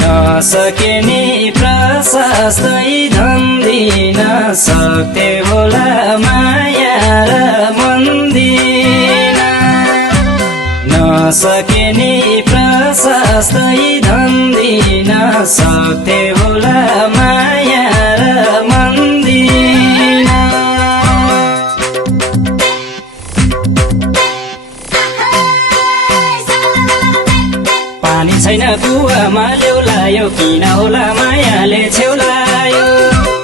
नसके नि प्रशस्तै धन दिन सक्थे होला माया र मन दिन नसके नि प्रशस्तै धन दिन सक्थे होला माया र मन दिन पानी छैन कुवामा ल्याउलायो किन होला मायाले छेउलायो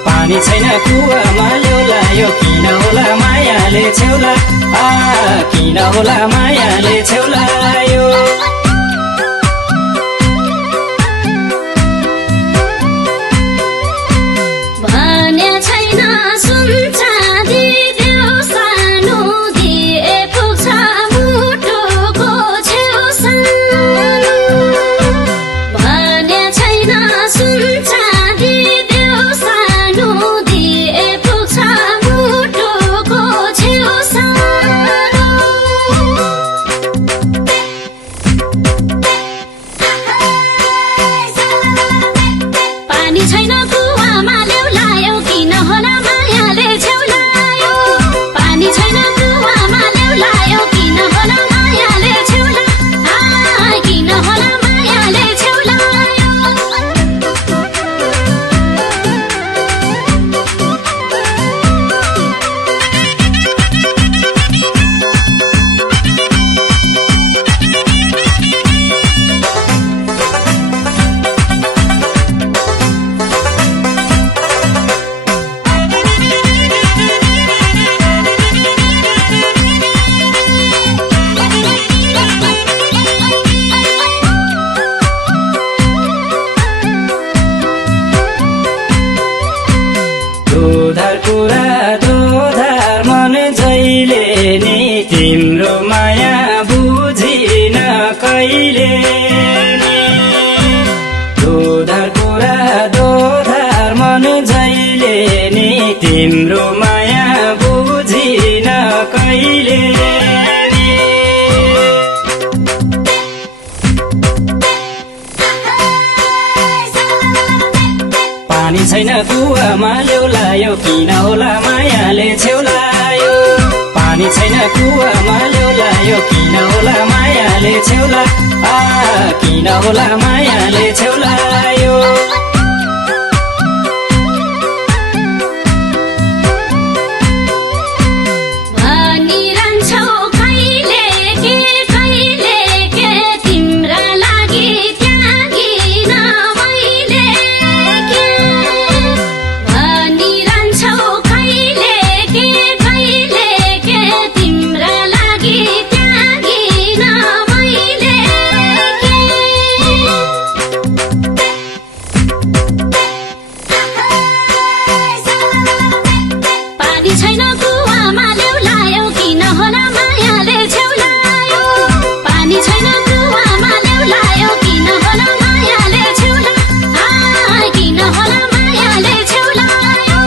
पानी छैन कुवामा ल्याउलायो किन होला मायाले छेउला किन होला मायाले छेउलायो भने छैन सुन चाँदी देऊ सानो दिए पुग्छ मुटुको छेउ सानो भने छैन सुन चाँदी देऊ सानो दिए पुग्छ मुटुको छेउ सानो पानी छैन कुवामा ल्याउलायो किन होला मायाले छेउलायो पानी छैन कुवामा ल्याउलायो किन होला मायाले छेउला किन होला मायाले छेउलायो दोधार कुरा दोधार मन जहिले नि तिम्रो माया बुझिन कहिले नि दोधार कुरा दोधार मन जहिले नि तिम्रो माया बुझिन कहिले नि पानी छैन कुवामा ल्याउलायो किन होला मायाले छेउलायो पानी छैन कुवामा ल्याउलायो किन होला मायाले छेउला किन होला मायाले छेउलायो भनिरहन्छौ कहिले के तिम्रा लागि त्यागिन मैले के भनिरहन्छौ कहिले के तिम्रा लागि त्यागिन मैले के पानी छैन कुवामा ल्याउलायो किन होला मायाले छेउलायो पानी छैन कुवामा ल्याउलायो किन होला मायाले छेउला किन होला मायाले छेउलायो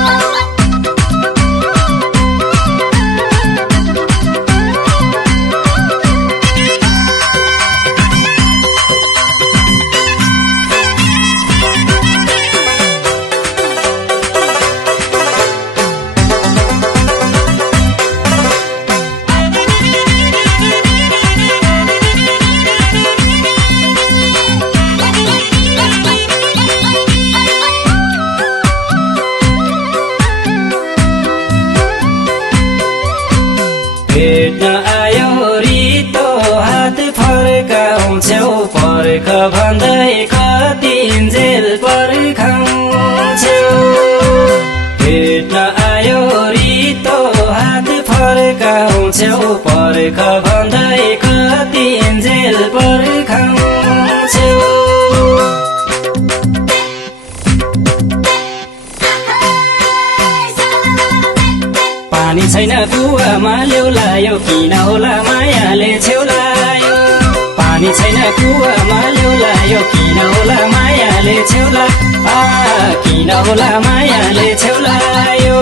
भेट्न आयो रितो हात फर्काउँछौ पर्ख भन्दै कतिन्जेल पर्खाउँछौ भेट्न आयो रितो हात फर्काउँछौ फर्क भन्दै कतिन्जेल पर्खाउँछौ पानी छैन कुवामा ल्याउलायो किन होला मायाले छेउलायो पानी छैन कुवामा ल्याउलायो किन होला मायाले छेउला किन होला मायाले छेउलायो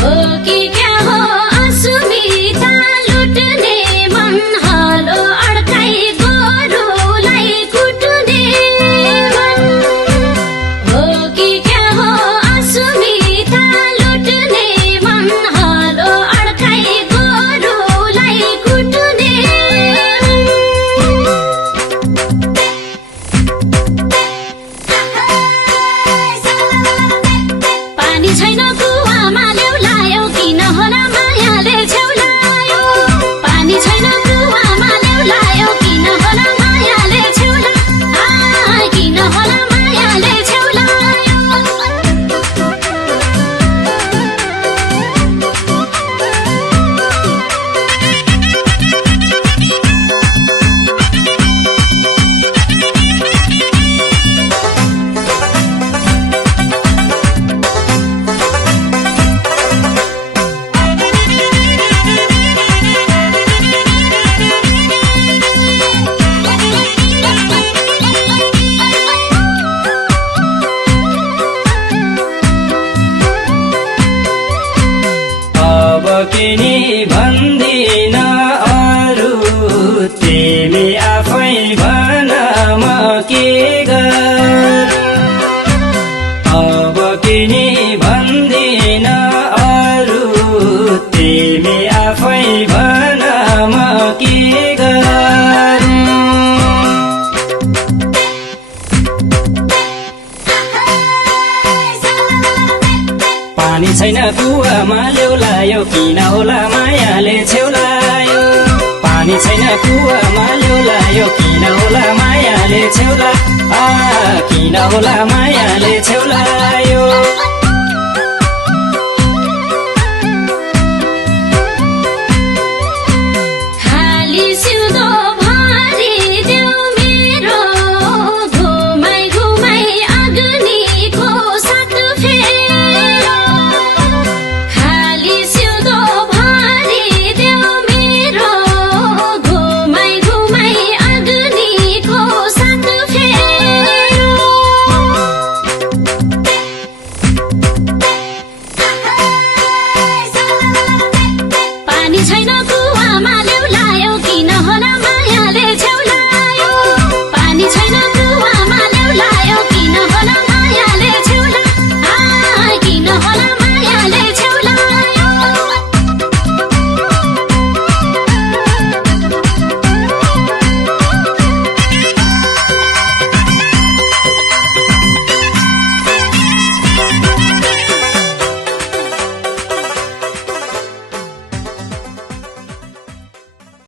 हो कि क्या हो असुमिता लुट्ने मन हलो अड्काई गोरुलाई कुट्ने मन हो कि क्या हो असुमिता लुट्ने मन हलो अड्काई गोरुलाई कुट्ने पानी छैन कुवामा ल्याउलायो किन होला मायाले छेउलायो पानी छैन कुवामा ल्याउलायो किन होला मायाले छेउला किन होला मायाले छेउलायो अब किनी भन्दिन अरू तिमी आफै भन म के गर्नु अब किनी भन्दिन अरू तिमी आफै भन म के गर्नु पानी छैन कुवामा ल्याउलायो किन होला मायाले छेउलायो पानी छैन कुवामा ल्याउलायो किन होला मायाले छेउला किन होला मायाले छेउला